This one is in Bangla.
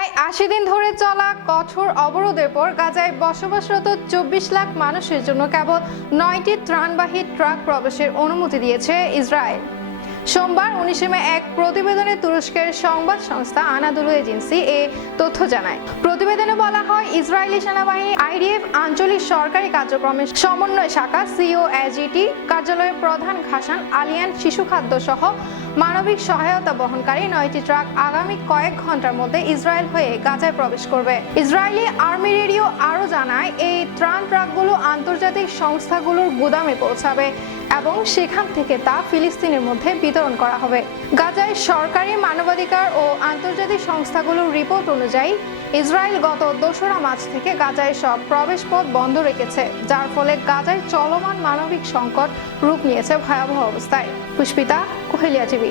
প্রায় আশি দিন ধরে চলা কঠোর অবরোধের পর গাজায় বসবাসরত চব্বিশ লাখ মানুষের জন্য কেবল নয়টি ত্রাণবাহী ট্রাক প্রবেশের অনুমতি দিয়েছে ইসরায়েল। সোমবার উনিশে মে এক প্রতিবেদনে তুরস্কের সংবাদ সংস্থা আনাদুলু এজেন্সি এ তথ্য জানায়। প্রতিবেদনে বলা হয়, ইসরায়েলি সেনাবাহিনী আইডিএফ আঞ্চলিক সরকারি কার্যক্রমের সমন্বয় শাখা সিও এজিটি কার্যালয়ের প্রধান ঘাসান আলিয়ান শিশু খাদ্য সহ মানবিক সহায়তা বহনকারী নয়টি ট্রাক আগামী কয়েক ঘণ্টার মধ্যে ইসরায়েল হয়ে গাজায় প্রবেশ করবে। ইসরায়েলি আর্মি রেডিও আরও জানায়, এই ত্রাণ ট্রাকগুলো আন্তর্জাতিক সংস্থাগুলোর গুদামে পৌঁছাবে। এবং সেখান থেকে তা ফিলিস্তিনের মধ্যে বিতরণ করা হবে। গাজায় সরকারি মানবাধিকার ও আন্তর্জাতিক সংস্থাগুলোর রিপোর্ট অনুযায়ী ইসরায়েল গত দোসরা মার্চ থেকে গাজায় সব প্রবেশ পথ বন্ধ রেখেছে, যার ফলে গাজায় চলমান মানবিক সংকট রূপ নিয়েছে ভয়াবহ অবস্থায়। পুষ্পিতা কোহেলিয়া টিভি।